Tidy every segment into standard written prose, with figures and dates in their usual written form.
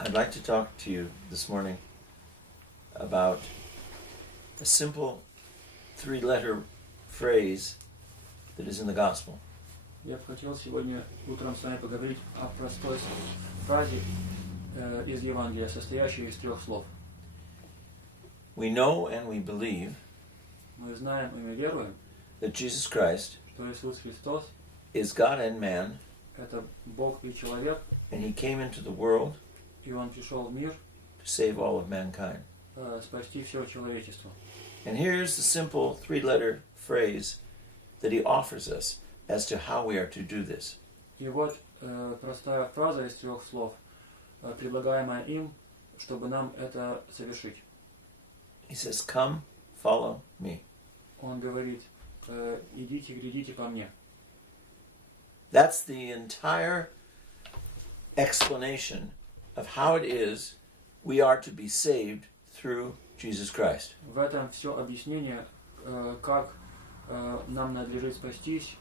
I'd like to talk to you this morning about a simple three-letter phrase that is in the gospel. Я бы хотел сегодня утром с вами поговорить о простой фразе из Евангелия, состоящей из 3 слов. We know and we believe Мы знаем и мы веруем, that Jesus Christ что Иисус Христос is God and man, – это Бог и человек, and He came into the world и Он пришел в мир to save all of mankind. Спасти все человечество. And here's the simple three-letter phrase that He offers us as to how we are to do this. И вот простая фраза из 3 слов, предлагаемая им, чтобы нам это совершить. He says, "Come, follow me." Он говорит, идите, глядите по мне. That's the entire explanation of how it is we are to be saved through Jesus Christ. В этом все объяснение, как нам надлежит спастись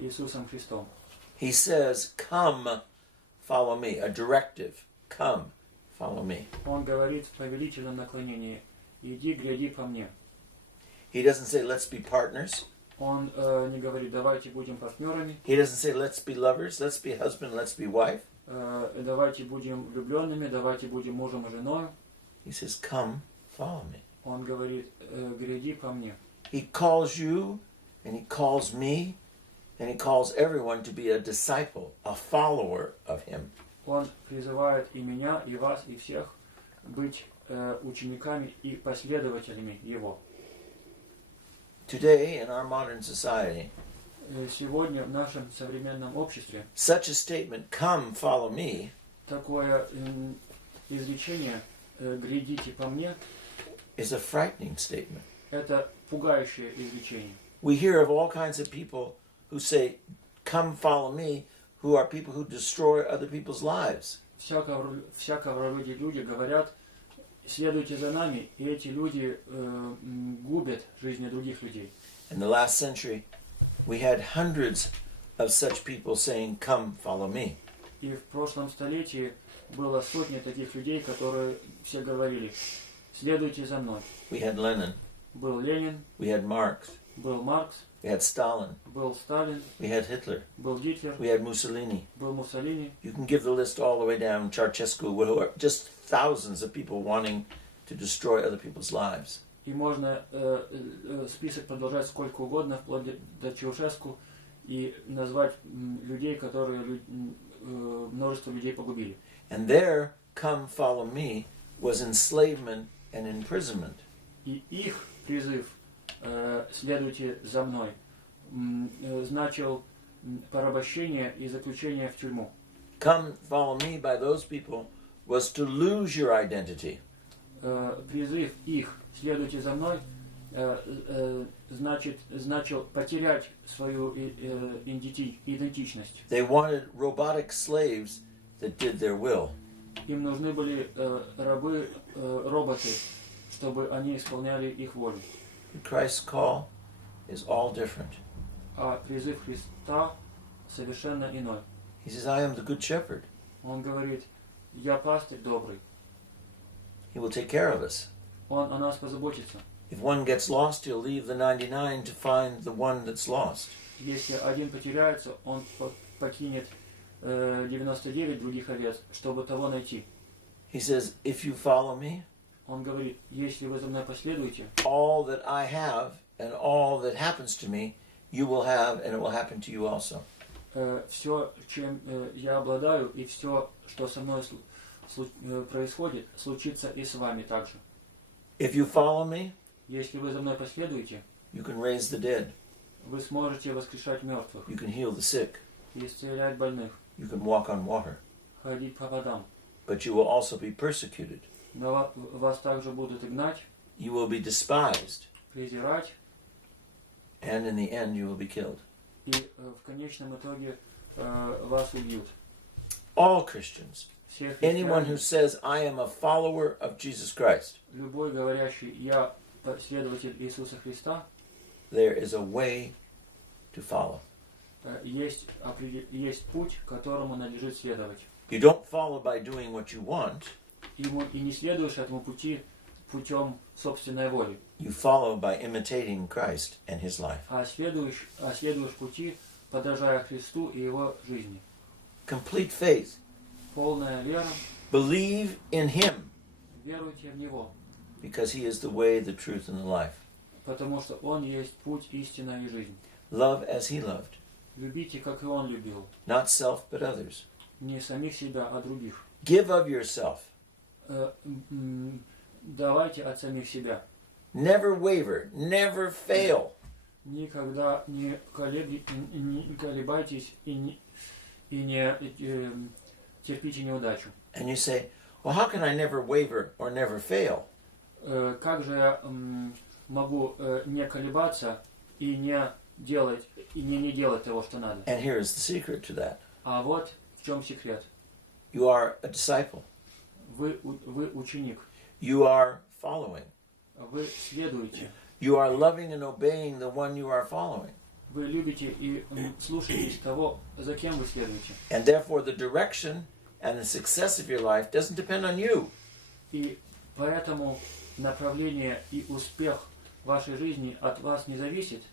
Иисусом Христом. He says, "Come, follow me," a directive. Come, follow me. Он говорит в повелительном наклонении, иди, гляди по мне. He doesn't say, "Let's be partners." Он не говорит, давайте будем партнерами, He doesn't say, "Let's be lovers, let's be husband, let's be wife." давайте будем влюбленными, давайте будем мужем и женой. He says, "Come, follow me." Он говорит, гляди по мне. He calls you, and He calls me, and He calls everyone to be a disciple, a follower of Him. Он призывает и меня, и вас, и всех быть учениками и последователями Его. Today, in our modern society, Сегодня в нашем современном обществе such a statement, "Come, follow me," такое изречение «глядите по мне» is a frightening statement. это пугающее изречение. We hear of all kinds of people who say, "Come, follow me," who are people who destroy other people's lives. Всякого рода люди говорят, следуйте за нами, и эти люди губят жизни других людей. In the last century, we had hundreds of such people saying, "Come, follow me." И в прошлом столетии было сотни таких людей, которые все говорили, следуйте за мной. We had Lenin, Был Ленин, we had Marx, был Маркс, we had Stalin, был Сталин, we had Hitler, был Гитлер, we had Mussolini. был Муссолини. You can give the list all the way down, Ceausescu, whatever, just thousands of people wanting to destroy other people's lives. И можно список продолжать сколько угодно, вплоть до Чаушеску, и назвать людей, которые множество людей погубили. And their "Come, follow me" was enslavement and imprisonment. И их призыв «следуйте за мной» значил порабощение и заключение в тюрьму. "Come, follow me" by those people was to lose your identity. Призыв их «следуйте за мной» значил потерять свою идентичность. They wanted robotic slaves that did their will. Им нужны были рабы, роботы, чтобы они исполняли их волю. Christ's call is all different. А призыв Христа совершенно иной. He says, "I am the good shepherd." Он говорит, я пастырь добрый. He will take care of us. Он о нас позаботится. If one gets lost, he'll leave the 99 to find the one that's lost. Если один потеряется, он покинет 99 других овец, чтобы того найти. He says, "If you follow me, Он говорит, если вы за мной последуете, all that I have and all that happens to me, you will have, and it will happen to you also." все, чем я обладаю, и все, что со мной происходит, случится и с вами также. If you follow me, Если вы за мной последуете, you can raise the dead. вы сможете воскрешать мертвых, You can heal the sick. исцелять больных, You can walk on water. ходить по водам. But you will also be persecuted. Но вас также будут гнать, You will be despised. презирать, And in the end, you will be killed. и в конечном итоге вас убьют. All Christians, Всех anyone who христиан, says, "I am a follower of Jesus Christ," любой говорящий, я последователь Иисуса Христа, there is a way to follow. есть путь, которому надлежит следовать. You don't follow by doing what you want. И не следуешь этому путем собственной воли. You follow by imitating Christ and His life. А следуешь пути, подражая Христу и Его жизни. Complete faith. Полная вера. Believe in Him. Веруйте в Него. Because He is the way, the truth, and the life. Потому что Он есть путь, истина и жизнь. Love as He loved. Любите, как и Он любил. Not self, but others. Не самих себя, а других. Give of yourself. Давайте от самих себя. Never waver. Never fail. Никогда не колебайтесь и не терпите неудачу. And you say, well, how can I never waver or never fail? Как же я могу не колебаться и не делать того, что надо? And here is the secret to that. А вот в чем секрет. You are a disciple. Вы ученик. You are following. Вы следуете. You are loving and obeying the one you are following. Вы любите и слушаетесь того, за кем вы следуете. And therefore the direction and the success of your life doesn't depend on you. И поэтому направление и успех вашей жизни от вас не зависит.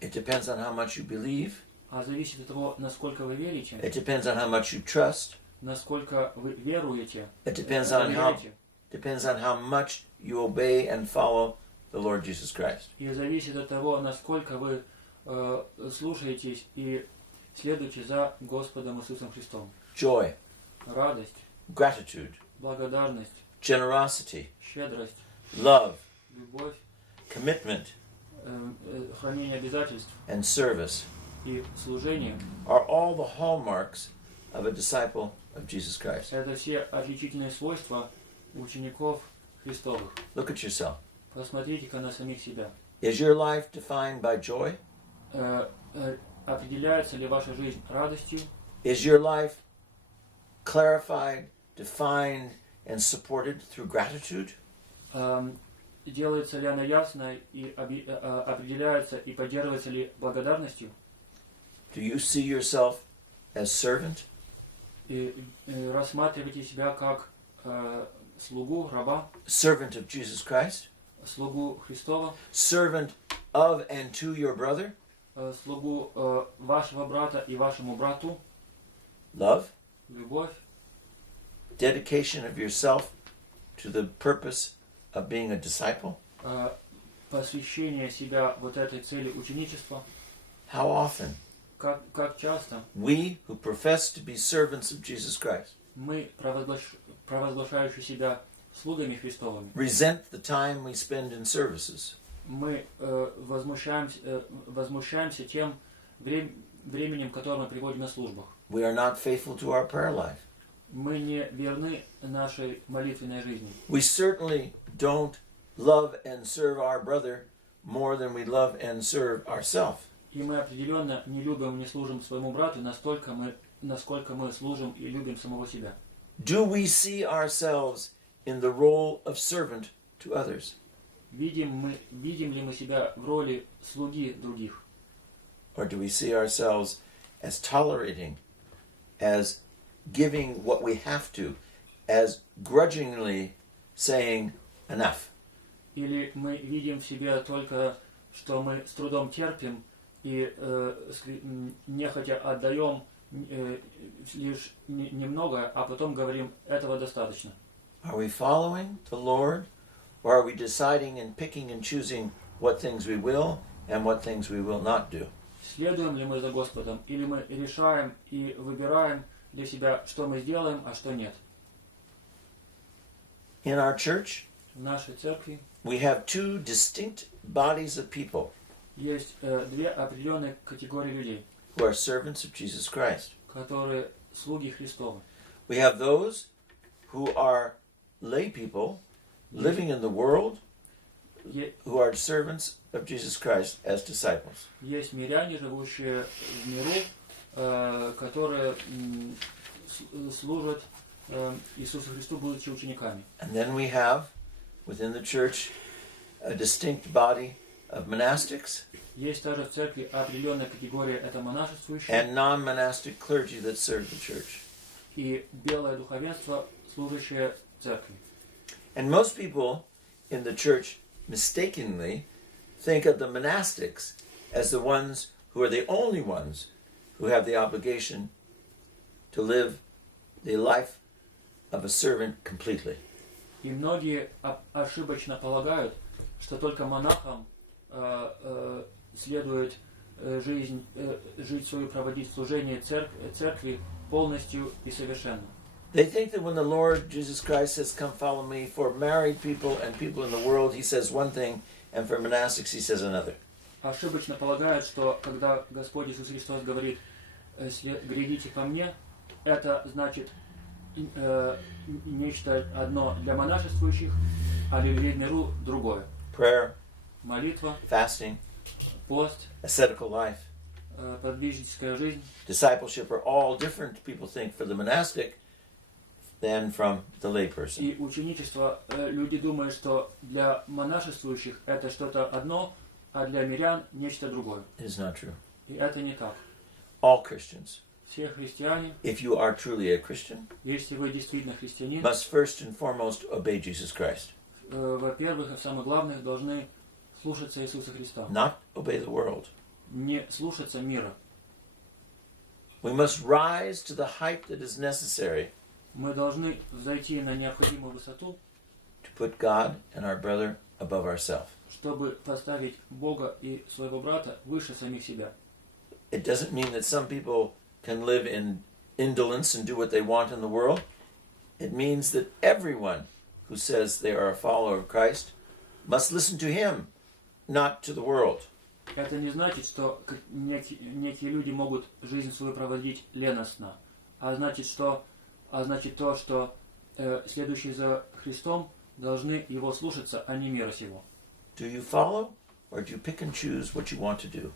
It depends on how much you believe. А зависит от того, насколько вы верите. It depends on how much you trust. Насколько вы веруете. It depends on how much you obey and follow the Lord Jesus Christ. И зависит от того, насколько вы слушаетесь и следуете за Господом Иисусом Христом. Joy, Радость, gratitude, благодарность, generosity, щедрость, love, любовь, commitment, хранение обязательств and service и служение are all the hallmarks of a disciple of Jesus Christ. это все отличительные свойства учеников Христовых. Look at yourself. Посмотрите-ка на самих себя. Is your life defined by joy? Определяется ли ваша жизнь радостью? Is your life clarified, defined, and supported through gratitude? Делается ли она ясной и определяется и поддерживается ли благодарностью? Do you see yourself as servant? И рассматриваете себя как слугу, раба? Servant of Jesus Christ? Слугу Христова? Servant of and to your brother? Слугу вашего брата и вашему брату? Love? Любовь? Dedication of yourself to the purpose of being a disciple? Посвящение себя вот этой цели ученичества? How often? Как часто We who profess to be servants of Jesus Christ мы, провозглашающие себя слугами Христовыми, resent the time we spend in services. мы возмущаемся тем временем, которое мы приводим на службах. We are not faithful to our prayer life. Мы не верны нашей молитвенной жизни. We certainly don't love and serve our brother more than we love and serve ourselves. И мы определенно не любим, не служим своему брату насколько мы служим и любим самого себя. Do we see ourselves in the role of servant to others? Видим ли мы себя в роли слуги других? Or do we see ourselves as tolerating, as giving what we have to, as grudgingly saying enough? Или мы видим в себе только, что мы с трудом терпим и нехотя отдаем лишь немного, а потом говорим, этого достаточно. Are we following the Lord, or are we deciding and picking and choosing what things we will and what things we will not do? Следуем ли мы за Господом, или мы решаем и выбираем для себя, что мы сделаем, а что нет? In our church, В нашей церкви we have two distinct bodies of people есть две определенные категории людей, who are servants of Jesus Christ. которые слуги Христовы. We have those who are lay people living in the world who are servants of Jesus Christ as disciples. Есть миряне, живущие в миру, которые служат Иисусу Христу, будучи учениками. And then we have within the church a distinct body of monastics Есть также в церкви определенная категория, это монашествующие, and non-monastic clergy that serve the church. и белое духовенство, служащее церкви. And most people in the church mistakenly think of the monastics as the ones who are the only ones who have the obligation to live the life of a servant completely. И многие ошибочно полагают, что только монахам следует жить свою, проводить служение церкви полностью и совершенно. They think that when the Lord Jesus Christ says, "Come follow me," for married people and people in the world, he says one thing, and for monastics, he says another. Ошибочно полагают, что когда Господь Иисус Христос говорит «глядите по мне», это значит нечто одно для монашествующих, а для людей в миру другое. Prayer, Молитва, fasting, пост, ascetical life, подвижническая жизнь. discipleship are all different, people think, for the monastic than from the layperson. И ученичество, люди думают, что для монашествующих это что-то одно, а для мирян нечто другое. It is not true. И это не так. All Christians, Все христиане, if you are truly a Christian, если вы действительно христианин, must first and foremost obey Jesus Christ, во-первых, и самое главное, должны слушаться Иисуса Христа. not obey the world. Не слушаться мира. We must rise to the height that is necessary Мы должны взойти на необходимую высоту, to put God and our brother above ourselves. чтобы поставить Бога и своего брата выше самих себя. It doesn't mean that some people can live in indolence and do what they want in the world. It means that everyone who says they are a follower of Christ must listen to him, not to the world. Это не значит, что некие люди могут жизнь свою проводить леностно, а значит то, что следующие за Христом должны его слушаться, а не мира сего. Do you follow, or do you pick and choose what you want to do?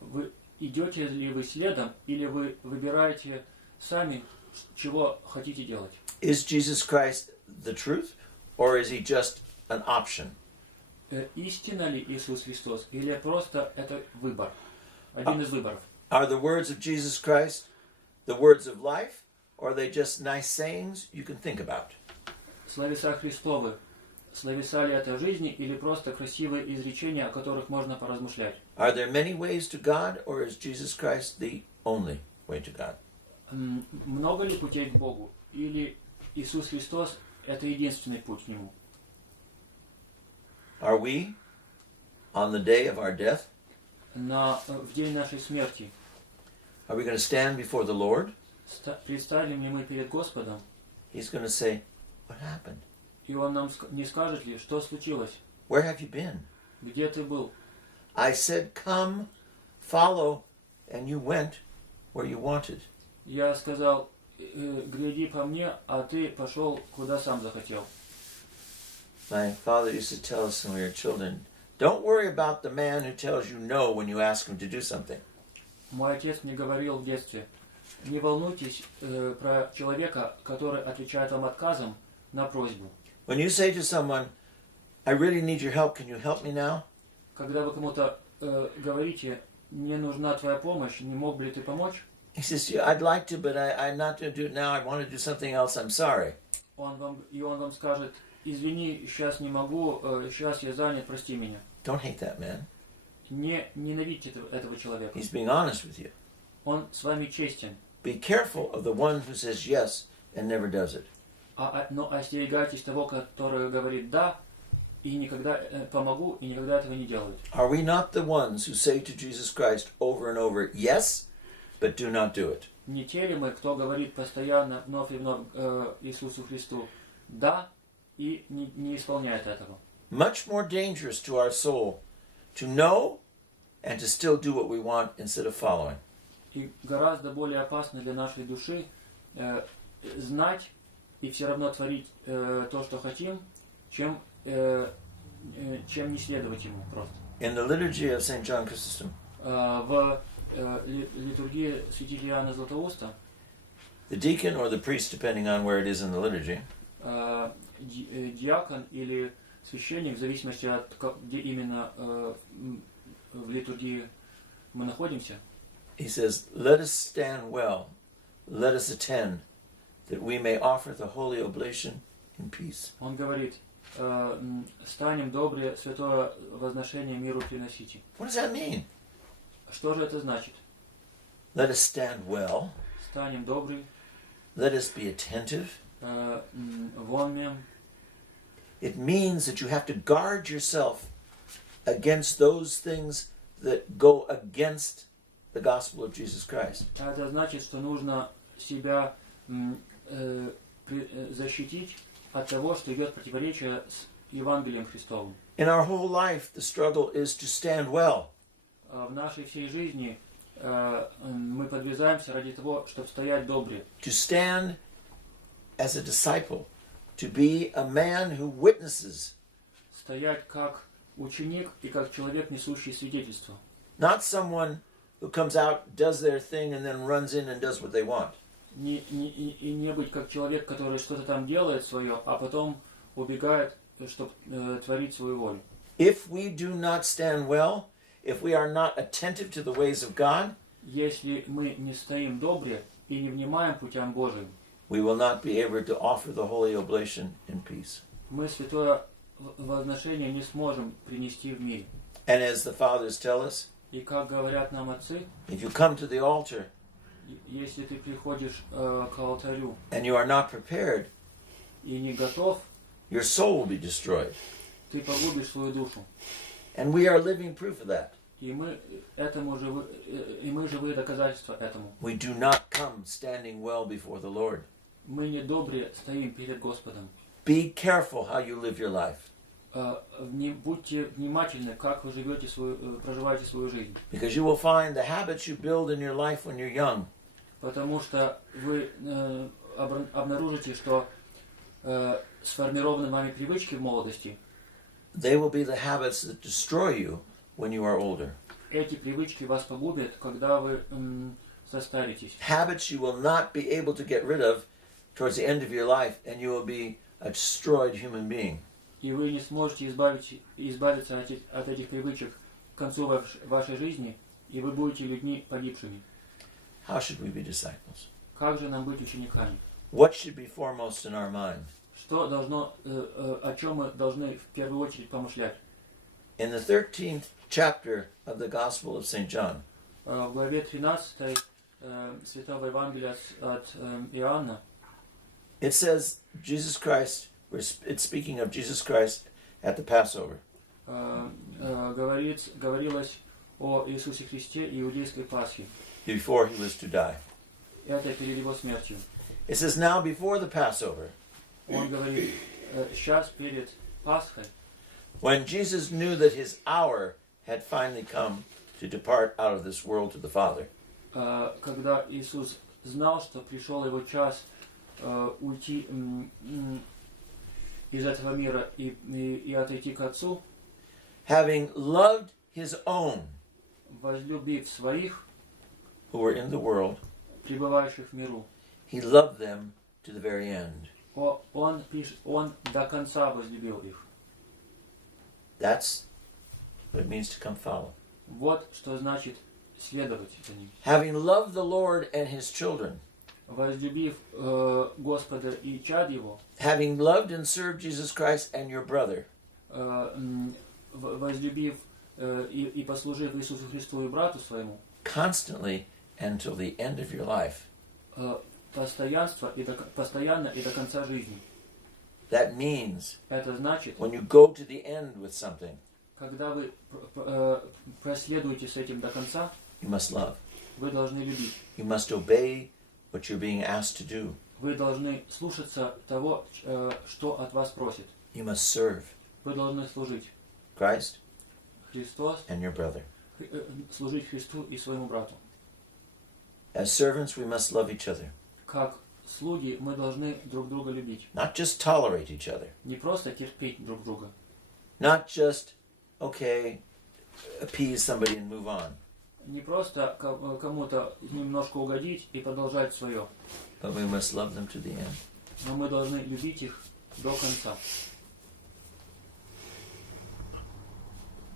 Вы идете ли вы следом, или вы выбираете сами, чего хотите делать? Is Jesus Christ the truth, or is he just an option? Истина ли Иисус Христос, или просто это выбор, один из выборов? Are the words of Jesus Christ the words of life, or are they just nice sayings you can think about? Словеса Христовы, словеса ли это жизни, или просто красивые изречения, о которых можно поразмышлять? Are there many ways to God, or is Jesus Christ the only way to God? Много ли путей к Богу, или Иисус Христос это единственный путь к Нему? Are we, on the day of our death, В день нашей смерти are we going to stand before the Lord? предстанем ли мы перед Господом, He's going to say, "What happened? и Он нам не скажет ли, что случилось? Where have you been? Где ты был? I said, come, follow, and you went where you wanted." Я сказал, гляди по мне, а ты пошел, куда сам захотел. My father used to tell us when we were children, don't worry about the man who tells you no when you ask him to do something. Мой отец мне говорил в детстве, не волнуйтесь про человека, который отвечает вам отказом на просьбу. When you say to someone, "I really need your help, can you help me now?" Когда вы кому-то говорите, мне нужна твоя помощь, не мог бы ли ты помочь? He says, "Yeah, I'd like to, but I'm not going to do it now. I want to do something else. I'm sorry." Он вам скажет, извини, сейчас не могу, сейчас я занят, прости меня. Don't hate that man. Не ненавидьте этого человека. He's being honest with you. Он с вами честен. Be careful of the one who says yes and never does it. Но остерегайтесь того, который говорит «да», и никогда помогу, и никогда этого не делает. Are we not the ones who say to Jesus Christ over and over, "Yes, but do not do it"? Не те ли мы, кто говорит постоянно, вновь и вновь Иисусу Христу «да», и не исполняет этого? Much more dangerous to our soul to know and to still do what we want instead of following. И гораздо более опасно для нашей души знать и все равно творить то, что хотим, чем не следовать ему просто. In the liturgy of St. John Chrysostom, В литургии святителя Иоанна Златоуста the deacon or the priest, depending on where it is in the liturgy, диакон или священник, в зависимости от где именно в литургии мы находимся. He says, let us stand well, let us attend, that we may offer the holy oblation in peace. Он говорит, станем добре, святое возношение миру приносите. What does that mean? Что же это значит? Let us stand well, Станем добры, let us be attentive. вонмем. It means that you have to guard yourself against those things that go against the gospel of Jesus Christ. Это значит, что нужно себя защитить от того, что идет противоречие с Евангелием Христовым. In our whole life, the struggle is to stand well. В нашей всей жизни мы подвязаемся ради того, чтобы стоять добре. To stand as a disciple, to be a man who witnesses. Стоять как ученик и как человек, несущий свидетельство. Not someone who comes out, does their thing, and then runs in and does what they want. И не быть как человек, который что-то там делает свое, а потом убегает, чтобы творить свою волю. If we do not stand well, if we are not attentive to the ways of God, если мы не стоим добре и не внимаем путям Божьим, we will not be able to offer the holy oblation in peace. мы святое возношение не сможем принести в мире. And as the fathers tell us, И как говорят нам отцы, if you come to the altar если ты приходишь к алтарю and you are not prepared, и не готов, your soul will be destroyed. ты погубишь свою душу. And we are living proof of that. И мы живые доказательства этому. We do not come standing well before the Lord. Мы не добре стоим перед Господом. Be careful how you live your life. Будьте внимательны, как вы проживаете свою жизнь. Because you will find the habits you build in your life when you're young. Потому что вы обнаружите, что сформированные вами привычки в молодости, They will be the habits that destroy you when you are older. эти привычки вас погубят, когда вы состаритесь. Habits you will not be able to get rid of towards the end of your life, and you will be a destroyed human being. И вы не сможете избавиться от этих привычек к концу вашей жизни, и вы будете людьми погибшими. How should we be disciples? Как же нам быть учениками? What should be foremost in our mind? О чем мы должны в первую очередь помышлять? In the 13th chapter of the Gospel of St. John, В главе 13 Святого Евангелия от Иоанна, it says Jesus Christ, it's speaking of Jesus Christ at the Passover. говорилось о Иисусе Христе и иудейской Пасхе. Before he was to die. Это перед его смертью. It says, now before the Passover, Он говорит, сейчас перед Пасхой, when Jesus knew that his hour had finally come to depart out of this world to the Father, когда Иисус знал, что пришел его час уйти из этого мира и отойти к Отцу, having loved his own возлюбив своих, who were in the world, пребывающих в миру, he loved them to the very end. Он до конца возлюбил их. That's what it means to come follow. Вот что значит следовать за ним. Having loved the Lord and his children, Возлюбив Господа и чад его, having loved and served Jesus Christ and your brother, возлюбив и послужив Иисусу Христу и брату своему, constantly until the end of your life. постоянно и до конца жизни. That means Это значит, when you go to the end with something, когда вы проследуете с этим до конца, you must love. вы должны любить. You must obey what you're being asked to do. Вы должны слушаться того, что от вас просит. You must serve Вы должны служить Christ Христос, and your brother. служить Христу и своему брату. As servants, we must love each other. Как слуги мы должны друг друга любить. Not just tolerate each other. Не просто терпеть друг друга. Not just, okay, appease somebody and move on. Не просто кому-то немножко угодить и продолжать свое. But we must love them to the end. Но мы должны любить их до конца.